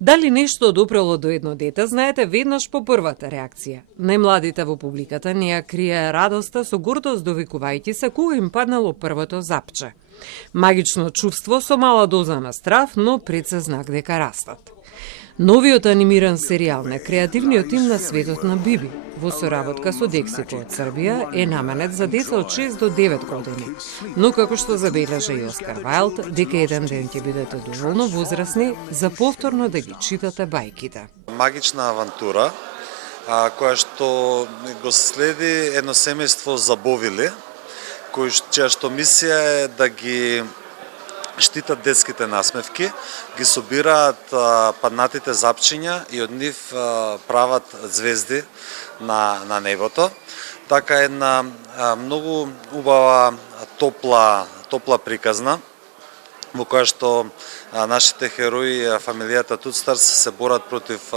Дали нешто допрело до едно дете, знаете веднаш по првата реакција. Најмладите во публиката не ја крие радоста со гордост довикувајќи се кога им паднало првото запче. Магично чувство со мала доза на страв, но пред се знак дека растат. Новиот анимиран серијал на креативниот тим на светот на Биби, во соработка со Дексико од Србија, е наменет за деца од 6 до 9 години. Но како што забележа и Оскар Вајлд, дека еден ден ќе бидете доволно возрасни за повторно да ги читате бајките. Магична авантура, која што го следи едно семејство забовили, чија што мисија е да ги штитат детските насмевки, ги собираат паднатите запчиња и од нив прават звезди на небото. Така една многу убава топла приказна, во која што нашите херои, фамилијата Тутстарс, се борат против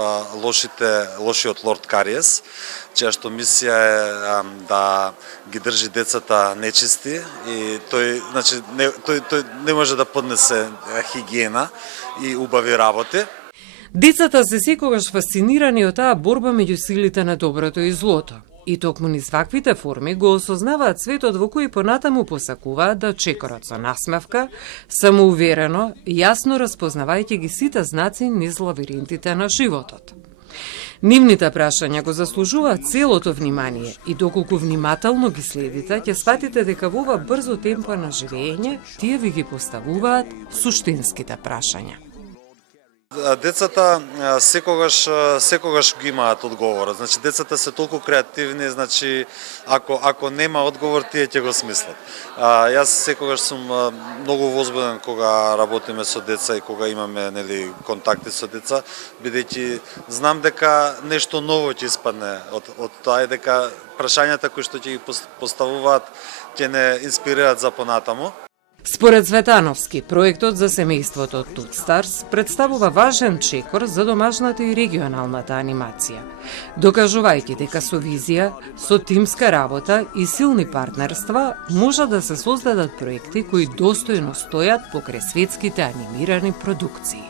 лошиот лорд Кариес, чија што мисија е да ги држи децата нечисти и тој не може да поднесе хигиена и убави работи. Децата се секогаш фасцинирани од таа борба меѓу силите на доброто и злото. И токму низ ваквите форми го осознаваат светот во кој понатаму посакуваат да чекорат со насмевка, самоуверено, јасно распознавајќи ги сите знаци низ лавиринтите на животот. Нивните прашања го заслужуваат целото внимание и доколку внимателно ги следите, ќе сватите дека во ова брзо темпо на живење, тие ви ги поставуваат суштинските прашања. Децата секогаш ги имаат одговорот. Значи децата се толку креативни, значи ако нема одговор, тие ќе го смислат. Јас секогаш сум многу возбуден кога работиме со деца и кога имаме контакти со деца, бидејќи знам дека нешто ново ќе испадне од тоа, дека прашањата кои што ќе ги поставуваат ќе не инспирираат за понатаму. Според Цветановски, проектот за семејството Тутстарс представува важен чекор за домашната и регионалната анимација, докажувајќи дека со визија, со тимска работа и силни партнерства може да се создадат проекти кои достојно стојат покрај светските анимирани продукции.